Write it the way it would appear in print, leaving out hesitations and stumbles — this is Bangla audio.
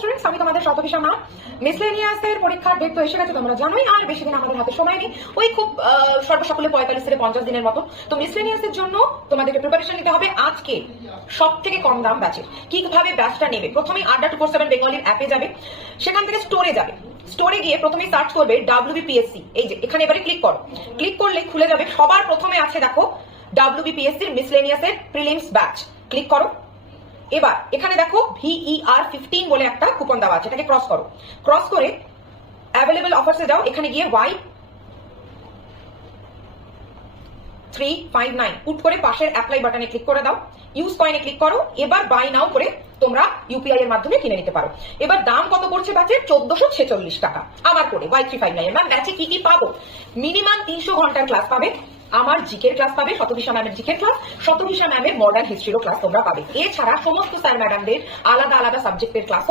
স্টুডেন্টস, আমি তোমাদের শতবিশা মা। মিসলেনিয়াসের পরীক্ষার ডেট তো এসে গেছে, তোমরা জানোই। আর বেশি দিন আমাদের হাতে সময় নেই, ওই খুব সর্বসকলে 45 থেকে 50 দিনের মতো। তো মিসলেনিয়াসের জন্য তোমাদেরকে প্রিপারেশন নিতে হবে আজকে সব থেকে কম দাম ব্যাচে। কিভাবে ব্যাচটা নেবে? প্রথমেই আড্ডা 247 বেঙ্গলির অ্যাপে যাবে, সেখান থেকে স্টোরে যাবে। স্টোরে গিয়ে প্রথমে সার্চ করবে WBPSC, এই যে এখানে এবারে ক্লিক করো। ক্লিক করলে খুলে যাবে, সবার প্রথমে আছে দেখো WBPSC এর মিসলেনিয়াসের প্রিলিমস ব্যাচ। ক্লিক করো। এবার এখানে দেখো VER 15 বলে একটা কুপন দেওয়া আছে, এটাকে ক্রস করো। ক্রস করে অ্যাভেলেবল অফারসে যাও, এখানে গিয়ে Y359 পুট করে পাশের অ্যাপ্লাই বাটনে ক্লিক করে দাও। ইউজ কয়েনে ক্লিক করো। এবার বাই নাও করে তোমরা ইউপিআই এর মাধ্যমে কিনে নিতে পারো। এবার দাম কত পড়ছে ব্যাচের? 1446 টাকা আমার করে Y359। ম্যাম ব্যাচে কি কি পাবো? মিনিমাম 300 ঘন্টার ক্লাস পাবে, আমার জিকের ক্লাস পাবে, শতবিশা ম্যামের জিকের ক্লাস, শতবিশা ম্যামের মডার্ন হিস্ট্রিরও ক্লাস তোমরা পাবে। এছাড়া সমস্ত স্যার ম্যাডামদের আলাদা আলাদা সাবজেক্টের ক্লাসও